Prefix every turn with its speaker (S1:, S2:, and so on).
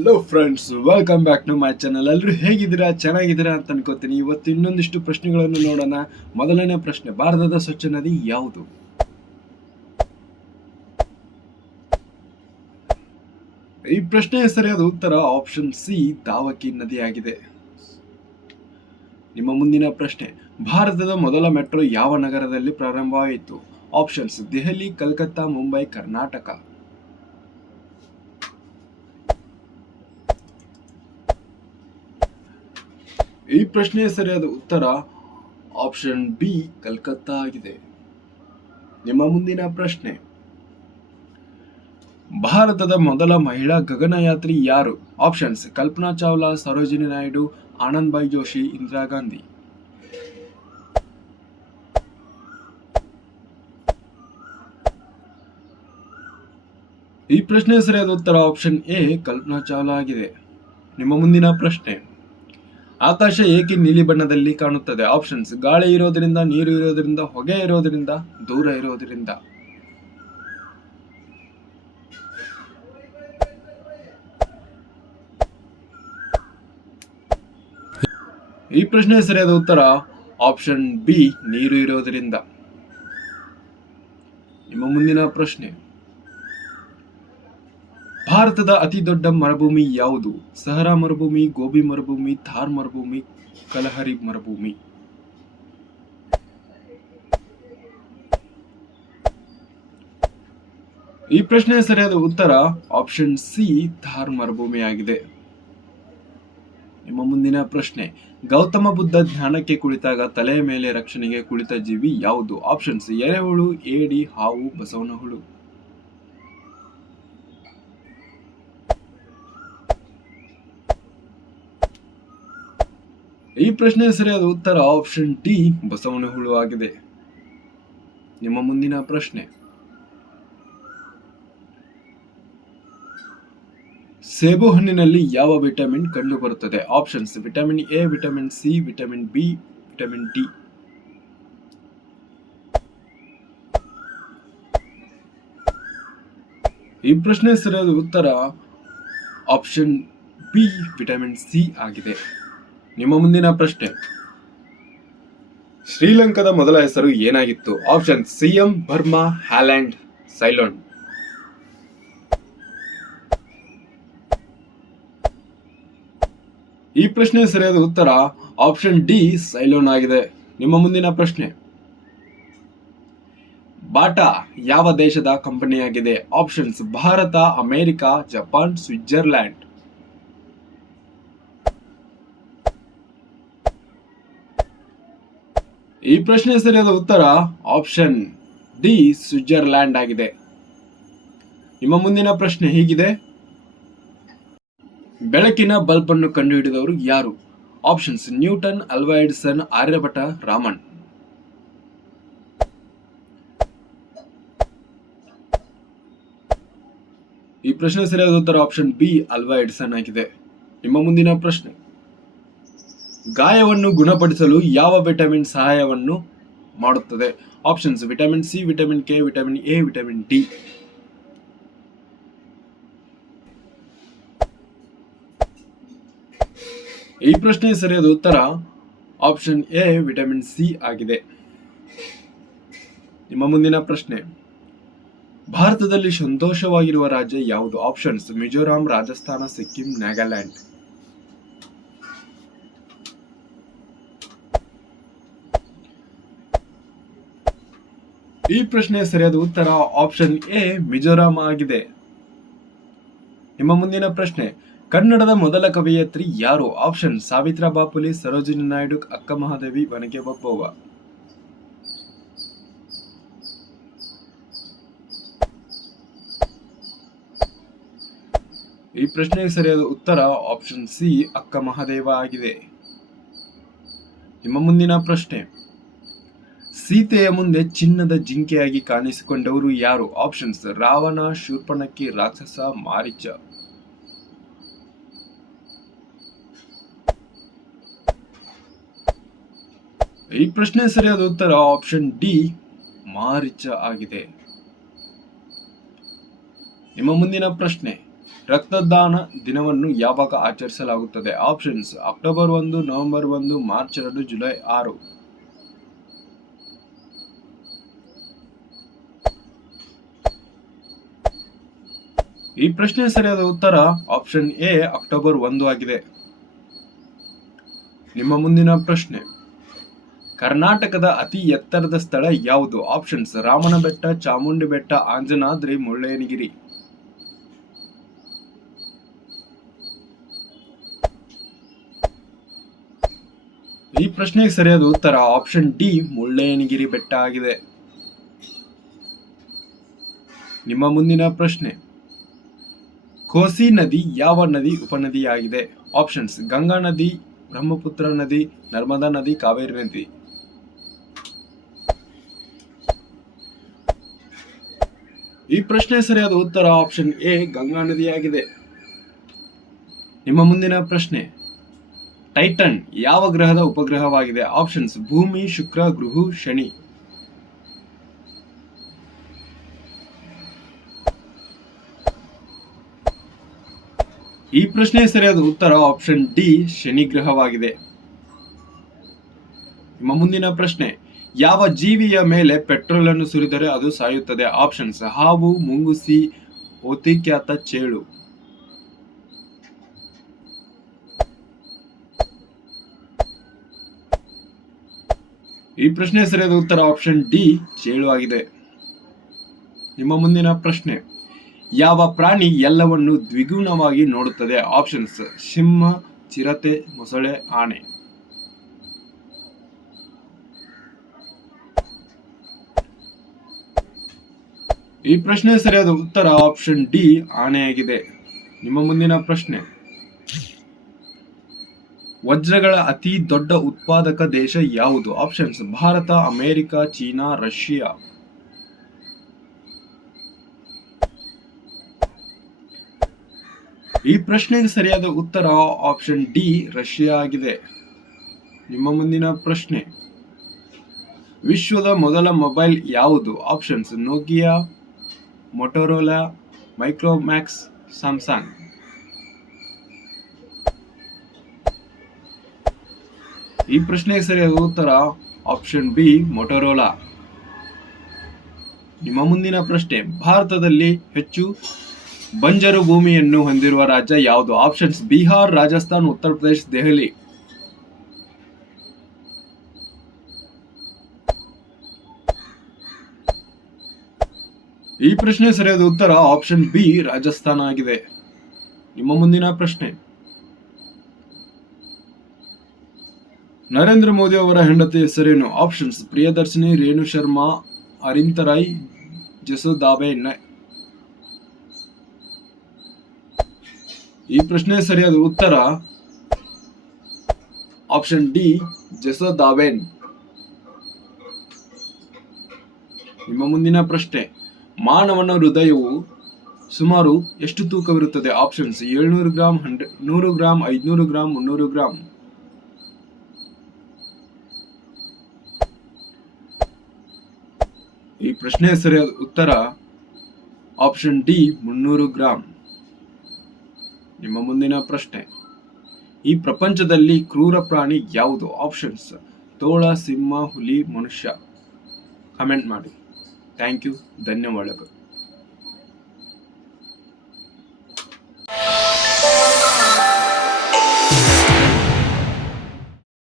S1: Hello friends welcome back to my channel ಎಲ್ಲರೂ ಹೇಗಿದ್ದೀರಾ? ಚೆನ್ನಾಗಿದ್ದೀರಾ ಅಂತ ಅನ್ಕೋತೀನಿ. ಇವತ್ತು ಇನ್ನೊಂದಿಷ್ಟು ಪ್ರಶ್ನೆಗಳನ್ನು ನೋಡೋಣ. ಮೊದಲನೇ ಪ್ರಶ್ನೆ, ಭಾರತದ ಸ್ವಚ್ಛ ನದಿ ಯಾವುದು? ಈ ಪ್ರಶ್ನೆಯ ಸರಿಯಾದ ಉತ್ತರ ಆಪ್ಷನ್ ಸಿ ದಾವಕಿ ನದಿಯಾಗಿದೆ. ನಿಮ್ಮ ಮುಂದಿನ ಪ್ರಶ್ನೆ, ಭಾರತದ ಮೊದಲ ಮೆಟ್ರೋ ಯಾವ ನಗರದಲ್ಲಿ ಪ್ರಾರಂಭವಾಯಿತು? ಆಪ್ಷನ್ಸ್ ದೆಹಲಿ, ಕಲ್ಕತ್ತಾ, ಮುಂಬೈ, ಕರ್ನಾಟಕ. ಈ ಪ್ರಶ್ನೆಯ ಸರಿಯಾದ ಉತ್ತರ ಆಪ್ಷನ್ ಬಿ, ಕಲ್ಕತ್ತಾ ಆಗಿದೆ. ನಿಮ್ಮ ಮುಂದಿನ ಪ್ರಶ್ನೆ. ಭಾರತದ ಮೊದಲ ಮಹಿಳಾ ಗಗನಯಾತ್ರಿ ಯಾರು? ಆಪ್ಷನ್ಸ್, ಕಲ್ಪನಾ ಚಾವ್ಲಾ, ಸರೋಜಿನಿ ನಾಯ್ಡು ಆನಂದ್ ಭಾಯ್ ಜೋಶಿ, ಇಂದಿರಾ ಗಾಂಧಿ. ಈ ಪ್ರಶ್ನೆ ಸರಿಯಾದ ಉತ್ತರ ಆಪ್ಷನ್ ಎ, ಕಲ್ಪನಾ ಚಾವ್ಲಾ ಆಗಿದೆ. ನಿಮ್ಮ ಮುಂದಿನ ಪ್ರಶ್ನೆ. ಆಕಾಶ ಏಕೆ ನೀಲಿ ಬಣ್ಣದಲ್ಲಿ ಕಾಣುತ್ತದೆ? ಆಪ್ಷನ್ಸ್ ಗಾಳಿ ಇರೋದ್ರಿಂದ, ನೀರು ಇರೋದ್ರಿಂದ, ಹೊಗೆ ಇರೋದ್ರಿಂದ, ದೂರ ಇರೋದ್ರಿಂದ. ಈ ಪ್ರಶ್ನೆ ಸರಿಯಾದ ಉತ್ತರ ಆಪ್ಷನ್ ಬಿ ನೀರು ಇರೋದ್ರಿಂದ. ನಿಮ್ಮ ಮುಂದಿನ ಪ್ರಶ್ನೆ. ಭಾರತದ ಅತಿ ದೊಡ್ಡ ಮರುಭೂಮಿ ಯಾವುದು? ಸಹರಾ ಮರುಭೂಮಿ, ಗೋಬಿ ಮರುಭೂಮಿ, ಥಾರ್ ಮರುಭೂಮಿ, ಕಲಹರಿ ಮರುಭೂಮಿ. ಈ ಪ್ರಶ್ನೆ ಸರಿಯಾದ ಉತ್ತರ ಆಪ್ಷನ್ ಸಿ, ಥಾರ್ ಮರುಭೂಮಿ ಆಗಿದೆ ನಿಮ್ಮ ಮುಂದಿನ ಪ್ರಶ್ನೆ, ಗೌತಮ ಬುದ್ಧ ಧ್ಯಾನಕ್ಕೆ ಕುಳಿತಾಗ ತಲೆಯ ಮೇಲೆ ರಕ್ಷಣೆಗೆ ಕುಳಿತ ಜೀವಿ ಯಾವುದು? ಆಪ್ಷನ್ಸ್ ಎರೆಹುಳು, ಏಡಿ, ಹಾವು ಬಸವನ ಹುಳು ಈ ಪ್ರಶ್ನೆ ಸರಿಯಾದ ಉತ್ತರ ಆಪ್ಷನ್ ಟಿ ಬಸವನ ಹುಳು ಆಗಿದೆ. ನಿಮ್ಮ ಮುಂದಿನ ಪ್ರಶ್ನೆ. ಸೇಬು ಹಣ್ಣಿನಲ್ಲಿ ಯಾವ ವಿಟಮಿನ್ ಕಂಡು ಬರುತ್ತದೆ options vitamin A vitamin C vitamin B vitamin D ಈ ಪ್ರಶ್ನೆ ಸರಿಯಾದ ಉತ್ತರ ಆಪ್ಷನ್ ಬಿ ವಿಟಮಿನ್ ಸಿ ಆಗಿದೆ. ನಿಮ್ಮ ಮುಂದಿನ ಪ್ರಶ್ನೆ. ಶ್ರೀಲಂಕಾದ ಮೊದಲ ಹೆಸರು ಏನಾಗಿತ್ತು? Option Siam Burma Holland Ceylon. ಈ ಪ್ರಶ್ನೆ ಸರಿಯಾದ ಉತ್ತರ ಆಪ್ಷನ್ ಡಿ, ಸೈಲೋನ್ ಆಗಿದೆ. ನಿಮ್ಮ ಮುಂದಿನ ಪ್ರಶ್ನೆ. ಬಾಟಾ ಯಾವ ದೇಶದ ಕಂಪನಿಯಾಗಿದೆ? Options Bharat, America, Japan, Switzerland. ಈ ಪ್ರಶ್ನೆ ಸರಿಯಾದ ಉತ್ತರ ಆಪ್ಷನ್ ಡಿ, ಸ್ವಿಟ್ಜರ್ಲ್ಯಾಂಡ್ ಆಗಿದೆ. ನಿಮ್ಮ ಮುಂದಿನ ಪ್ರಶ್ನೆ ಹೀಗಿದೆ. ಬೆಳಕಿನ ಬಲ್ಬ್ ಅನ್ನು ಕಂಡುಹಿಡಿದವರು ಯಾರು? Options, Newton, ಅಲ್ವಾಯ್ಡ್ಸನ್, Aryabhata, Raman. ಈ ಪ್ರಶ್ನೆ ಸರಿಯಾದ ಉತ್ತರ ಆಪ್ಷನ್ ಬಿ ಅಲ್ವಾ ಆಗಿದೆ. ನಿಮ್ಮ ಮುಂದಿನ ಪ್ರಶ್ನೆ. ಗಾಯವನ್ನು ಗುಣಪಡಿಸಲು ಯಾವ ವಿಟಮಿನ್ ಸಹಾಯವನ್ನು ಮಾಡುತ್ತದೆ? Options vitamin C, vitamin K, vitamin A, vitamin D. ಈ ಪ್ರಶ್ನೆ ಸರಿಯಾದ ಉತ್ತರ ಆಪ್ಷನ್ ಎ, ವಿಟಮಿನ್ ಸಿ ಆಗಿದೆ. ನಿಮ್ಮ ಮುಂದಿನ ಪ್ರಶ್ನೆ. ಭಾರತದಲ್ಲಿ ಸಂತೋಷವಾಗಿರುವ ರಾಜ್ಯ ಯಾವುದು? ಆಪ್ಷನ್ಸ್ ಮಿಜೋರಾಂ, ರಾಜಸ್ಥಾನ, ಸಿಕ್ಕಿಂ, ನಾಗಾಲ್ಯಾಂಡ್. ಈ ಪ್ರಶ್ನೆ ಸರಿಯಾದ ಉತ್ತರ ಆಪ್ಷನ್ ಎ ಮಿಜೋರಾಂ ಆಗಿದೆ. ನಿಮ್ಮ ಮುಂದಿನ ಪ್ರಶ್ನೆ, ಕನ್ನಡದ ಮೊದಲ ಕವಿಯತ್ರಿ ಯಾರು? ಆಪ್ಷನ್ ಸಾವಿತ್ರಾ ಬಾಪುಲಿ ಸರೋಜಿನಿ ನಾಯ್ಡು ಅಕ್ಕ ಮಹಾದೇವಿ ಒನಗೆ ಒಬ್ಬವ್ವ ಈ ಪ್ರಶ್ನೆಗೆ ಸರಿಯಾದ ಉತ್ತರ ಆಪ್ಷನ್ ಸಿ ಅಕ್ಕ ಮಹಾದೇವ ಆಗಿದೆ. ನಿಮ್ಮ ಮುಂದಿನ ಪ್ರಶ್ನೆ ಸೀತೆಯ ಮುಂದೆ ಚಿನ್ನದ ಜಿಂಕೆಯಾಗಿ ಕಾಣಿಸಿಕೊಂಡವರು ಯಾರು? ಆಪ್ಷನ್ಸ್ ರಾವಣ, ಶೂರ್ಪಣಕ್ಕಿ, ರಾಕ್ಷಸ, ಮಾರಿಚ. ಈ ಪ್ರಶ್ನೆ ಸರಿಯಾದ ಉತ್ತರ ಆಪ್ಷನ್ ಡಿ ಮಾರಿಚ ಆಗಿದೆ. ನಿಮ್ಮ ಮುಂದಿನ ಪ್ರಶ್ನೆ, ರಕ್ತದಾನ ದಿನವನ್ನು ಯಾವಾಗ ಆಚರಿಸಲಾಗುತ್ತದೆ? ಆಪ್ಷನ್ಸ್ ಅಕ್ಟೋಬರ್ ಒಂದು ನವೆಂಬರ್ ಒಂದು ಮಾರ್ಚ್ ಎರಡು ಜುಲೈ ಆರು. ಈ ಪ್ರಶ್ನೆ ಸರಿಯಾದ ಉತ್ತರ ಆಪ್ಷನ್ ಎ ಅಕ್ಟೋಬರ್ ಒಂದು ಆಗಿದೆ. ನಿಮ್ಮ ಮುಂದಿನ ಪ್ರಶ್ನೆ. ಕರ್ನಾಟಕದ ಅತಿ ಎತ್ತರದ ಸ್ಥಳ ಯಾವುದು? ಆಪ್ಷನ್ಸ್ ರಾಮನ ಬೆಟ್ಟ ಚಾಮುಂಡಿ ಬೆಟ್ಟ ಆಂಜನಾದ್ರಿ, ಮುಳ್ಳಯ್ಯನಗಿರಿ. ಈ ಪ್ರಶ್ನೆಗೆ ಸರಿಯಾದ ಉತ್ತರ ಆಪ್ಷನ್ ಡಿ ಮುಳ್ಳಯ್ಯನಗಿರಿ ಬೆಟ್ಟ ಆಗಿದೆ. ನಿಮ್ಮ ಮುಂದಿನ ಪ್ರಶ್ನೆ. ಕೋಸಿ ನದಿ ಯಾವ ನದಿ ಉಪನದಿಯಾಗಿದೆ? ಆಪ್ಷನ್ಸ್ ಗಂಗಾ ನದಿ, ಬ್ರಹ್ಮಪುತ್ರ ನದಿ, ನರ್ಮದಾ ನದಿ, ಕಾವೇರಿ ನದಿ. ಈ ಪ್ರಶ್ನೆ ಸರಿಯಾದ ಉತ್ತರ ಆಪ್ಷನ್ ಎ ಗಂಗಾ ನದಿಯಾಗಿದೆ. ನಿಮ್ಮ ಮುಂದಿನ ಪ್ರಶ್ನೆ. ಟೈಟನ್ ಯಾವ ಗ್ರಹದ ಉಪಗ್ರಹವಾಗಿದೆ? ಆಪ್ಷನ್ಸ್ ಭೂಮಿ, ಶುಕ್ರ ಗೃಹ ಶನಿ. ಈ ಪ್ರಶ್ನೆ ಸರಿಯಾದ ಉತ್ತರ ಆಪ್ಷನ್ ಡಿ ಶನಿ ಗ್ರಹವಾಗಿದೆ ನಿಮ್ಮ ಮುಂದಿನ ಪ್ರಶ್ನೆ, ಯಾವ ಜೀವಿಯ ಮೇಲೆ ಪೆಟ್ರೋಲ್ ಅನ್ನು ಸುರಿದರೆ ಅದು ಸಾಯುತ್ತದೆ? ಆಪ್ಷನ್ಸ್ ಹಾವು ಮುಂಗುಸಿ ಓತಿಖ್ಯಾತ ಚೇಳು. ಈ ಪ್ರಶ್ನೆ ಸರಿಯಾದ ಉತ್ತರ ಆಪ್ಷನ್ ಡಿ ಚೇಳು ಆಗಿದೆ. ನಿಮ್ಮ ಮುಂದಿನ ಪ್ರಶ್ನೆ ಯಾವ ಪ್ರಾಣಿ ಎಲ್ಲವನ್ನು ದ್ವಿಗುಣವಾಗಿ ನೋಡುತ್ತದೆ? ಆಪ್ಷನ್ಸ್ ಸಿಂಹ, ಚಿರತೆ, ಮೊಸಳೆ, ಆನೆ. ಈ ಪ್ರಶ್ನೆ ಸರಿಯಾದ ಉತ್ತರ ಆಪ್ಷನ್ ಡಿ ಆನೆಯಾಗಿದೆ. ನಿಮ್ಮ ಮುಂದಿನ ಪ್ರಶ್ನೆ. ವಜ್ರಗಳ ಅತಿ ದೊಡ್ಡ ಉತ್ಪಾದಕ ದೇಶ ಯಾವುದು? Options Bharat, America, China, Russia. ಈ ಪ್ರಶ್ನೆಗೆ ಸರಿಯಾದ ಉತ್ತರ ಆಪ್ಷನ್ ಡಿ ರಷ್ಯಾ ಆಗಿದೆ. ನಿಮ್ಮ ಮುಂದಿನ ಪ್ರಶ್ನೆ. ವಿಶ್ವದ ಮೊದಲ ಮೊಬೈಲ್ ಯಾವುದು? Options Nokia Motorola Micromax Samsung ಈ ಪ್ರಶ್ನೆಗೆ ಸರಿಯಾದ ಉತ್ತರ ಆಪ್ಷನ್ ಬಿ ಮೊಟೊರೋಲಾ ನಿಮ್ಮ ಮುಂದಿನ ಪ್ರಶ್ನೆ, ಭಾರತದಲ್ಲಿ ಹೆಚ್ಚು ಬಂಜರು ಭೂಮಿಯನ್ನು ಹೊಂದಿರುವ ರಾಜ್ಯ ಯಾವುದು? ಆಪ್ಷನ್ಸ್ ಬಿಹಾರ್ ರಾಜಸ್ಥಾನ್ ಉತ್ತರ ಪ್ರದೇಶ್ ದೆಹಲಿ ಈ ಪ್ರಶ್ನೆ ಸರಿಯಾದ ಉತ್ತರ ಆಪ್ಷನ್ ಬಿ ರಾಜಸ್ಥಾನ ಆಗಿದೆ. ನಿಮ್ಮ ಮುಂದಿನ ಪ್ರಶ್ನೆ. ನರೇಂದ್ರ ಮೋದಿ ಅವರ ಹೆಂಡತಿ ಹೆಸರೇನು? ಆಪ್ಷನ್ಸ್ ಪ್ರಿಯದರ್ಶಿನಿ, ರೇಣು ಶರ್ಮಾ ಅರಿಂತರಾಯ್ ಜಸೋದಾಬೆನ್ ಈ ಪ್ರಶ್ನೆ ಸರಿಯಾದ ಉತ್ತರ ಆಪ್ಷನ್ ಡಿ ಜಸೋದಾಬೆನ್ ನಿಮ್ಮ ಮುಂದಿನ ಪ್ರಶ್ನೆ, ಮಾನವನ ಹೃದಯವು ಸುಮಾರು ಎಷ್ಟು ತೂಕವಿರುತ್ತದೆ? ಆಪ್ಷನ್ಸ್ ಏಳ್ನೂರು ಗ್ರಾಮ್ ಹಂಡ್ರೆಡ್ ನೂರು ಗ್ರಾಮ್ ಐದ್ನೂರು ಗ್ರಾಮ್ ಮುನ್ನೂರು ಗ್ರಾಮ್ ಈ ಪ್ರಶ್ನೆ ಸರಿಯಾದ ಉತ್ತರ ಆಪ್ಷನ್ ಡಿ ಮುನ್ನೂರು ಗ್ರಾಮ್ ನಿಮ್ಮ ಮುಂದಿನ ಪ್ರಶ್ನೆ. ಈ ಪ್ರಪಂಚದಲ್ಲಿ ಕ್ರೂರ ಪ್ರಾಣಿ ಯಾವುದು? ಆಪ್ಷನ್ಸ್ ತೋಳ, ಸಿಂಹ, ಹುಲಿ, ಮನುಷ್ಯ. ಕಮೆಂಟ್ ಮಾಡಿ. ಥ್ಯಾಂಕ್ ಯು ಧನ್ಯವಾದಗಳು.